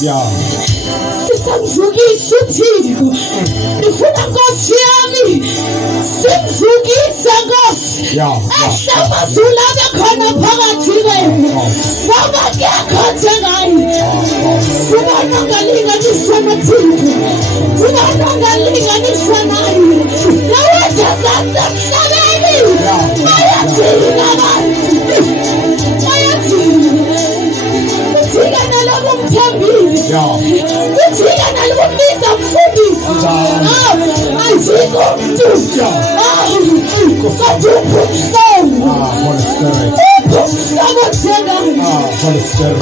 Yeah. Sisamzukisa uThixo. Ngifuna Nkosi yami simzukise Nkosi. Ahlabazula bekhona phakathi kwethu. Baba kuyakho njengaye. Ubona ungalinganiswa noThixo. Ubona ungalinganiswa naye. Nawenza zonke emhlabeni. Bayadinga abantu. Bayadinga. Uthika nalobo mthambile. Uthika nalobo mbiza mfundisi. Ayikho umuntu. Kodwa uphumsana. Holy Spirit. Uphumsana njengaye. Holy Spirit.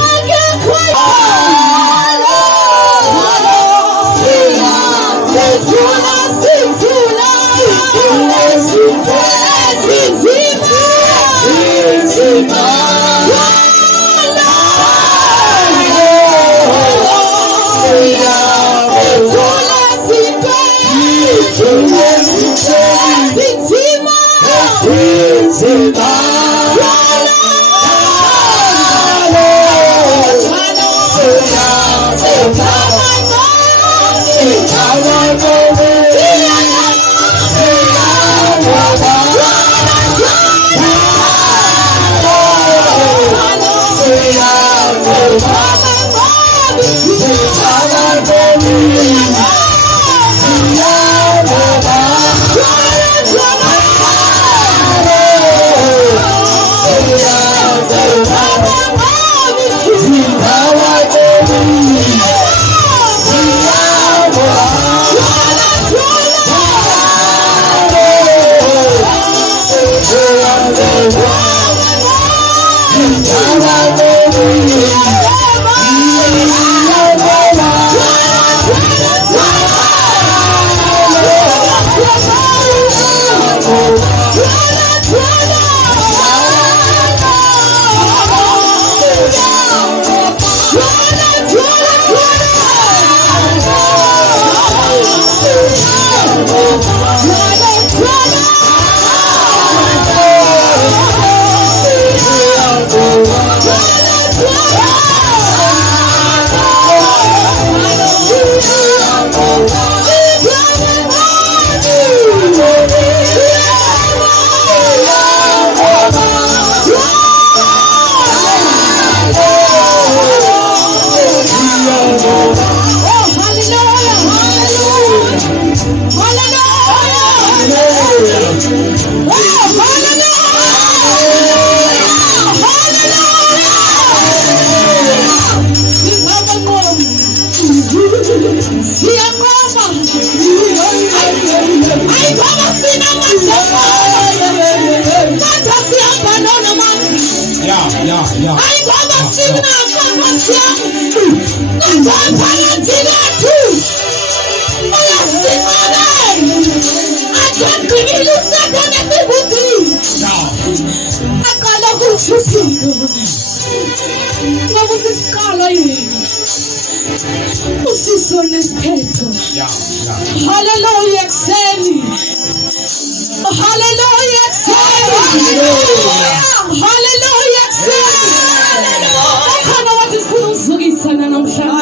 Hallelujah, excendi. Hallelujah, excendi. Hallelujah, excendi. Khona wathi sifuna ukuzukisana namhlanje.